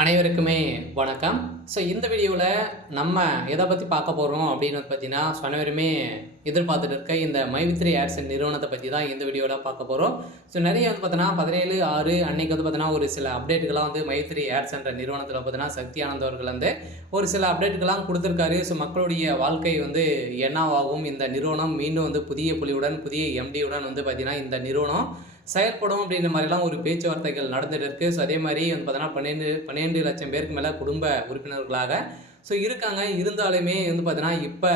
அனைவருக்குமே வணக்கம். இந்த வீடியோவில் நம்ம எதை பற்றி பார்க்க போகிறோம் அப்படின்னு பார்த்தீங்கன்னா, அனைவருமே எதிர்பார்த்துட்டு இருக்க இந்த மை3 ஏர்செல் நிறுவனத்தை பற்றி தான் இந்த வீடியோவில் பார்க்க போகிறோம். நிறைய பார்த்தீங்கன்னா 17/6 அன்னைக்கு பார்த்தீங்கன்னா ஒரு சில அப்டேட்டுகள்லாம் மை3 ஏர்செல்ன்ற நிறுவனத்தில் பார்த்தீங்கன்னா சக்தி ஆனந்த் அவர்கள் ஒரு சில அப்டேட்டுகள்லாம் கொடுத்துருக்காரு. மக்களுடைய வாழ்க்கை என்னவாகும், இந்த நிறுவனம் மீண்டும் புதிய புலியுடன் புதிய எம்டியுடன் பார்த்தீங்கன்னா இந்த நிறுவனம் செயல்படும் அப்படின்ற மாதிரிலாம் ஒரு பேச்சுவார்த்தைகள் நடந்துட்டு இருக்கு. அதே மாதிரி பார்த்தீங்கன்னா 12 லட்சம் பேருக்கு மேலே குடும்ப உறுப்பினர்களாக இருக்காங்க. இருந்தாலுமே பார்த்தீங்கன்னா இப்போ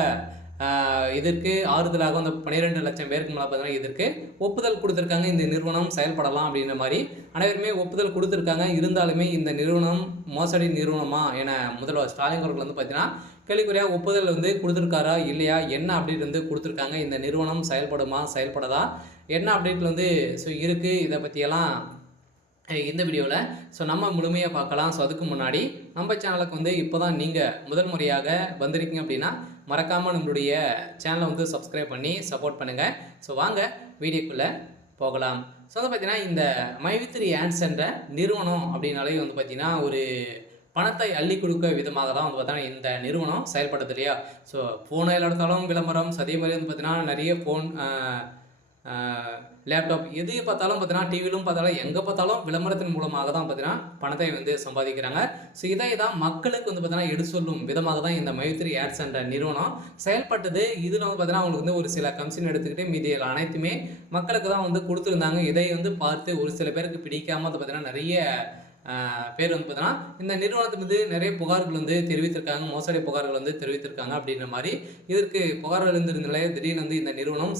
இதற்கு ஆறுதலாக 12 லட்சம் பேருக்கு மேலே பார்த்தீங்கன்னா இதற்கு ஒப்புதல் கொடுத்துருக்காங்க. இந்த நிறுவனம் செயல்படலாம் அப்படின்ற மாதிரி அனைவருமே ஒப்புதல் கொடுத்துருக்காங்க. இருந்தாலுமே இந்த நிறுவனம் மோசடி நிறுவனமா என முதல்வர் ஸ்டாலின் அவர்கள் பார்த்தீங்கன்னா கேள்விக்குறியாக ஒப்புதல் கொடுத்துருக்காரா இல்லையா, என்ன அப்டேட் கொடுத்துருக்காங்க, இந்த நிறுவனம் செயல்படுமா செயல்படாதா, என்ன அப்டேட் இருக்குது, இதை பற்றியெல்லாம் இந்த வீடியோவில் நம்ம முழுமையாக பார்க்கலாம். அதுக்கு முன்னாடி நம்ம சேனலுக்கு இப்போ தான் நீங்கள் முதல் முறையாக வந்திருக்கீங்க அப்படின்னா மறக்காமல் நம்மளுடைய சேனலை சப்ஸ்கிரைப் பண்ணி சப்போர்ட் பண்ணுங்கள். வாங்க வீடியோக்குள்ளே போகலாம். பார்த்தீங்கன்னா இந்த மை3 ஏர்செல்ன்ற நிறுவனம் அப்படின்னாலே பார்த்தீங்கன்னா ஒரு பணத்தை அள்ளி கொடுக்க விதமாக தான் பார்த்தீங்கன்னா இந்த நிறுவனம் செயல்படுது இல்லையா. ஃபோனை எடுத்தாலும் விளம்பரம், அதே மாதிரி பார்த்தீங்கன்னா நிறைய ஃபோன், லேப்டாப் எது பார்த்தாலும் பார்த்தீங்கன்னா டிவிலும் பார்த்தாலும் எங்கே பார்த்தாலும் விளம்பரத்தின் மூலமாக தான் பார்த்தீங்கன்னா பணத்தை சம்பாதிக்கிறாங்க. இதை தான் மக்களுக்கு பார்த்தீங்கன்னா எடுத்து சொல்லும் விதமாக தான் இந்த மை3 ஏர்செல்ன்ற நிறுவனம் செயல்பட்டது. இதில் பார்த்தீங்கன்னா அவங்களுக்கு ஒரு சில கமிஷன் எடுத்துக்கிட்டு மீதி அனைத்துமே மக்களுக்கு தான் கொடுத்துருந்தாங்க. இதை பார்த்து ஒரு சில பேருக்கு பிடிக்காமல் பார்த்தீங்கன்னா நிறைய பேர் பார்த்தீங்கன்னா இந்த நிறுவனத்துக்கு நிறைய புகார்கள் தெரிவித்திருக்காங்க, மோசடி புகார்கள் தெரிவித்திருக்காங்க அப்படின்ற மாதிரி. இதற்கு புகார்கள் இருந்திருந்தாலே திடீர்னு இந்த நிறுவனம்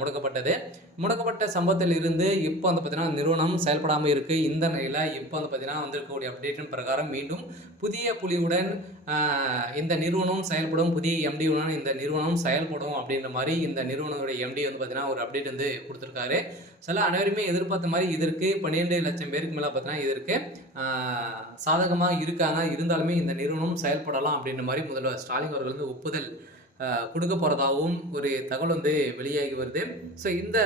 முடக்கப்பட்டது. முடக்கப்பட்ட சம்பவத்தில் இருந்து இப்போ பார்த்தீங்கன்னா நிறுவனம் செயல்படாமல் இருக்குது. இந்த நிலையில் இப்போ பார்த்தீங்கன்னா இருக்கக்கூடிய அப்டேட்டின் பிரகாரம் மீண்டும் புதிய புலியுடன் இந்த நிறுவனம் செயல்படும், புதிய எம்டியுடன் இந்த நிறுவனம் செயல்படும் அப்படின்ற மாதிரி இந்த நிறுவனத்துடைய எம்டி பார்த்தீங்கன்னா ஒரு அப்டேட் கொடுத்துருக்காரு. அனைவருமே எதிர்பார்த்த மாதிரி இதற்கு 12 லட்சம் பேருக்கு மேலே பார்த்தீங்கன்னா இதற்கு சாதகமாக இருக்காங்க. இருந்தாலுமே இந்த நிறுவனம் செயல்படலாம் அப்படின்ற மாதிரி முதல்வர் ஸ்டாலின் அவர்கள் ஒப்புதல் கொடுக்க போகிறதாகவும் ஒரு தகவல் வெளியாகி வருது. இந்த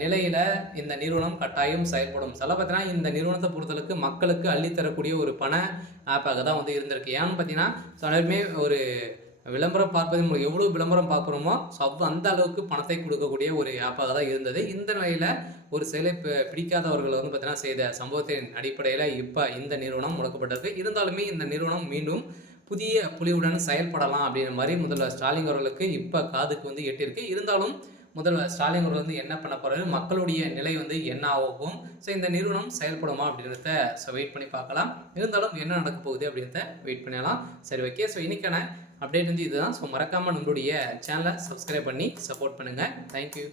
நிலையில் இந்த நிறுவனம் கட்டாயம் செயல்படும். பார்த்தீங்கன்னா இந்த நிறுவனத்தை பொறுத்தளவுக்கு மக்களுக்கு அள்ளித்தரக்கூடிய ஒரு பண ஆப்பாக தான் இருந்திருக்கு. ஏன்னு பார்த்தீங்கன்னா அனைவருமே ஒரு விளம்பரம் பார்ப்பது மூலம் எவ்வளோ விளம்பரம் பார்க்குறோமோ அந்த அளவுக்கு பணத்தை கொடுக்கக்கூடிய ஒரு ஆப்பாக தான் இருந்தது. இந்த நிலையில் ஒரு செயலை பிடிக்காதவர்கள் பார்த்தீங்கன்னா செய்த சம்பவத்தின் அடிப்படையில் இப்போ இந்த நிறுவனம் முடக்கப்பட்டிருக்கு. இருந்தாலுமே இந்த நிறுவனம் மீண்டும் புதிய புலியுடன் செயல்படலாம் அப்படின்ற மாதிரி முதல்வர் ஸ்டாலின் அவர்களுக்கு இப்போ காதுக்கு எட்டியிருக்கு. இருந்தாலும் முதல்வர் ஸ்டாலின் அவர்கள் என்ன பண்ண போகிறாரு, மக்களுடைய நிலை என்ன ஆகும், இந்த நிறுவனம் செயல்படுமா அப்படின்றத வெயிட் பண்ணி பார்க்கலாம். இருந்தாலும் என்ன நடக்க போகுது அப்படின்றத வெயிட் பண்ணலாம். சரி, ஓகே. இன்னைக்கான அப்டேட் இதுதான். மறக்காமல் நம்மளுடைய சேனலை சப்ஸ்கிரைப் பண்ணி சப்போர்ட் பண்ணுங்கள். தேங்க்யூ.